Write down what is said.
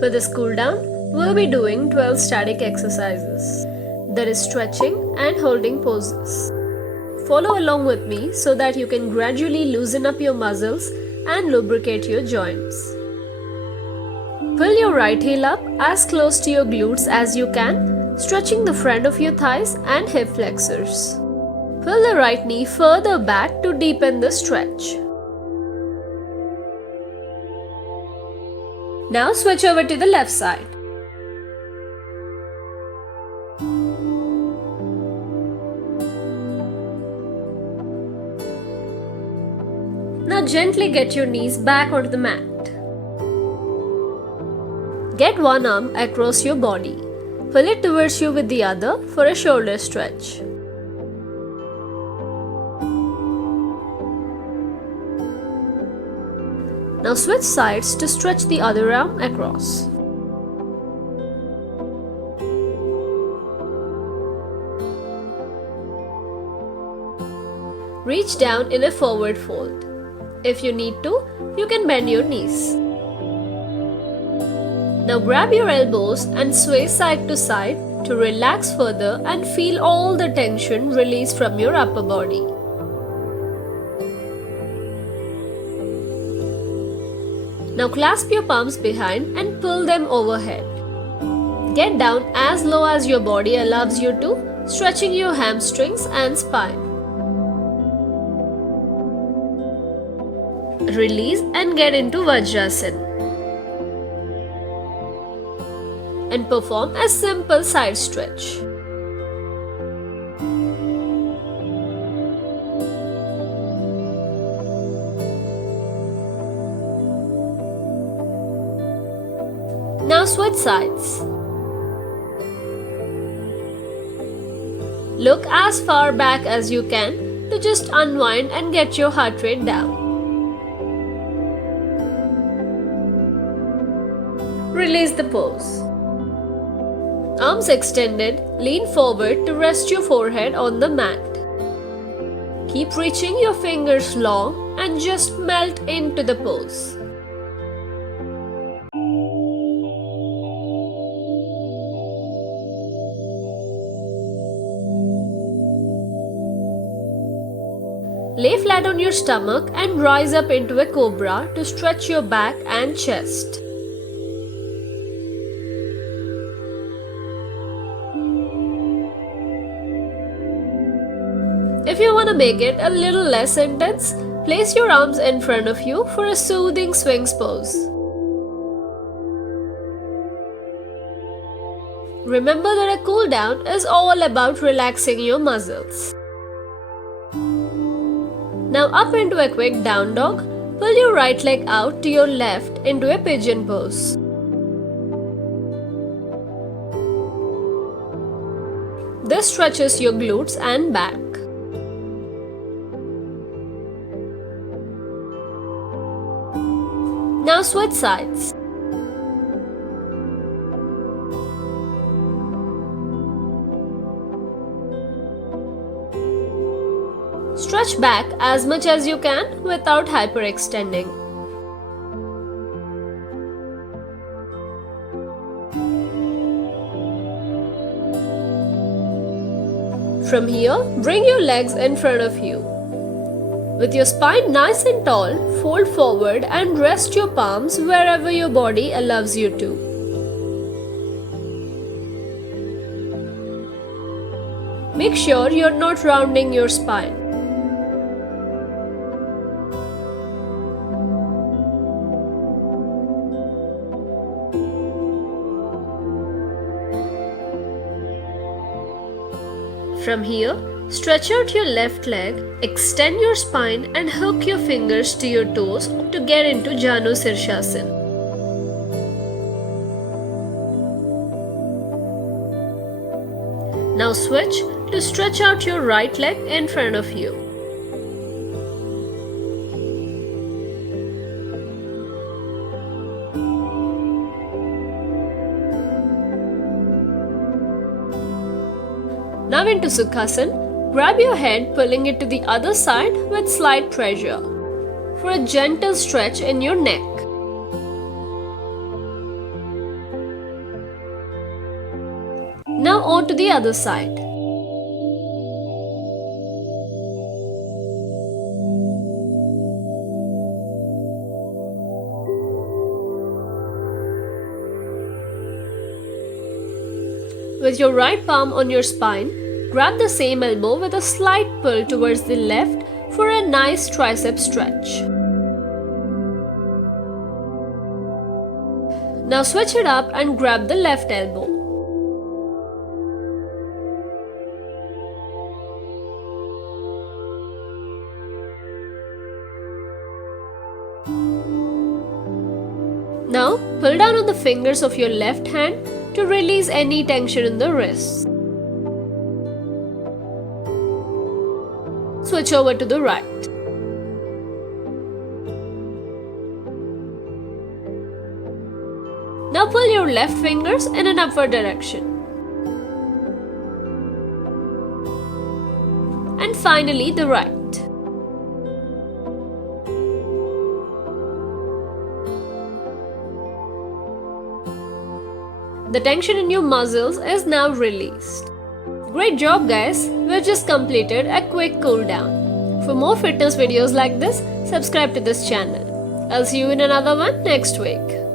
For this cool down, we'll be doing 12 static exercises. That is stretching and holding poses. Follow along with me so that you can gradually loosen up your muscles and lubricate your joints. Pull your right heel up as close to your glutes as you can, stretching the front of your thighs and hip flexors. Pull the right knee further back to deepen the stretch. Now switch over to the left side. Now gently get your knees back onto the mat. Get one arm across your body. Pull it towards you with the other for a shoulder stretch. Now switch sides to stretch the other arm across. Reach down in a forward fold. If you need to, you can bend your knees. Now grab your elbows and sway side to side to relax further and feel all the tension release from your upper body. Now clasp your palms behind and pull them overhead. Get down as low as your body allows you to, stretching your hamstrings and spine. Release and get into Vajrasana. And perform a simple side stretch. Now switch sides. Look as far back as you can to just unwind and get your heart rate down. Release the pose. Arms extended, lean forward to rest your forehead on the mat. Keep reaching your fingers long and just melt into the pose. Lay flat on your stomach and rise up into a cobra to stretch your back and chest. If you want to make it a little less intense, place your arms in front of you for a soothing swings pose. Remember that a cool down is all about relaxing your muscles. Now up into a quick down dog, pull your right leg out to your left into a pigeon pose. This stretches your glutes and back. Now switch sides. Stretch back as much as you can without hyperextending. From here, bring your legs in front of you. With your spine nice and tall, fold forward and rest your palms wherever your body allows you to. Make sure you're not rounding your spine. From here, stretch out your left leg, extend your spine and hook your fingers to your toes to get into Janu Sirsasana. Now switch to stretch out your right leg in front of you. Now into Sukhasana, grab your head pulling it to the other side with slight pressure for a gentle stretch in your neck. on to the other side. With your right palm on your spine, grab the same elbow with a slight pull towards the left for a nice tricep stretch. Now switch it up and grab the left elbow. Now pull down on the fingers of your left hand to release any tension in the wrists. Switch over to the right. Now pull your left fingers in an upward direction. And finally the right. The tension in your muscles is now released. Great job guys, we've just completed a quick cool down. For more fitness videos like this, subscribe to this channel. I'll see you in another one next week.